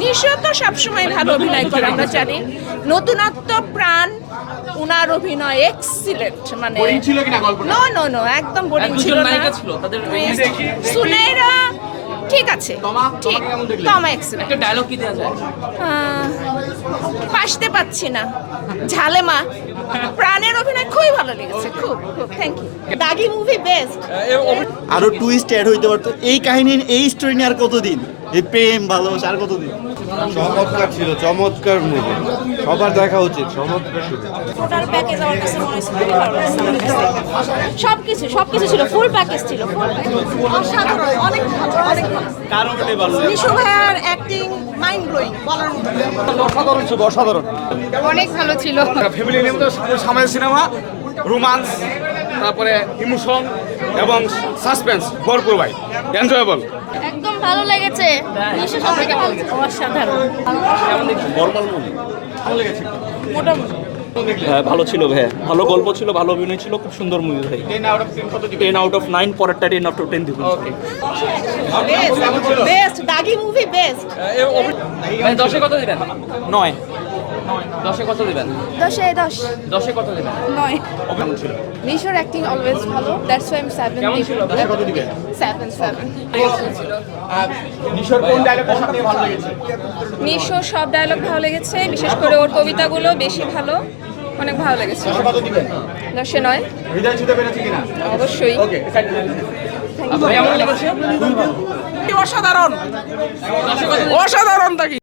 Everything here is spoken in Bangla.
নিশো তো সবসময় ভালো অভিনয় করে, আমরা জানি। নতুনত্ব প্রাণ, উনার অভিনয় এক্সিলেন্ট, মানে ছিল কিনা গল্পটা? নো নো নো, একদম বোরিং ছিল না। সুনেরা ঠিক আছে, ঠিক। তমা এক্সিলেন্ট। একটা ডায়লগ কি দেওয়া যায়? পাশতে পাচ্ছি না, ঝালেমা। প্রাণের অভিনয় খুবই ভালো লেগেছে, খুব খুব। Thank you. Daagi movie best. আরো টুইস্ট অ্যাড হইতে পারতো এই কাহিনীর, এই স্টোরি নিয়ে আর কতদিন, এই প্রেম ভালোবাসা আর কতদিন। চমৎকার ছিল, চমৎকার মুভি, সবার দেখা উচিত। চমৎকার শুধু টোটাল প্যাকেজ আমার কাছে মনে হয়েছে খুবই ভালো লাগছে। সবকিছু ছিল, ফুল প্যাকেজ ছিল, অসাধারণ, অনেক ভালো, অনেক ভালো। নিশো ভাইয়ার অ্যাক্টিং মাইন্ড ব্লোয়িং, বলার মতো। অসাধারণ ছিল, অসাধারণ। অনেক ভালো ছিল। ফ্যামিলি নিয়ে সামনের সিনেমা, রোমান্স, তারপরে ইমোশন এবং সাসপেন্স ভরপুর ভাই, এনজয়েবল। একদম ভালো লেগেছে। নিশো সবথেকে ভালো, অসাধারণ। হ্যাঁ ভালো ছিল ভাই, ভালো গল্প ছিল, ভালো অভিনয় ছিল, খুব সুন্দর মুভি ভাই। 10 আউট অফ 9, পরেরটা 10 আউট অফ 10 দিব। বেস্ট, দাগি মুভি বেস্ট। ভাই 10-এ কত দিবেন? 9 10-এ কত দিবেন? 10-এ 10, 10-এ কত দিবেন? 9। নিশোর অ্যাক্টিং অলওয়েজ ভালো, দ্যাটস ওয়াই আমি 7 কেমন ছিল? 10-এ কত দিবেন? 7। নিশোর কোন ডায়লগটা সবথেকে ভালো লেগেছে? নিশোর সব ডায়লগ ভালো লেগেছে, বিশেষ করে ওর কবিতাগুলো বেশি ভালো, অনেক ভালো লেগেছে। কত দিবেন? 10-এ 9 হৃদয় ছুঁতে পেরেছে কিনা? অবশ্যই। ওকে, কেমন লেগেছে? অসাধারণ, অসাধারণ দাগি।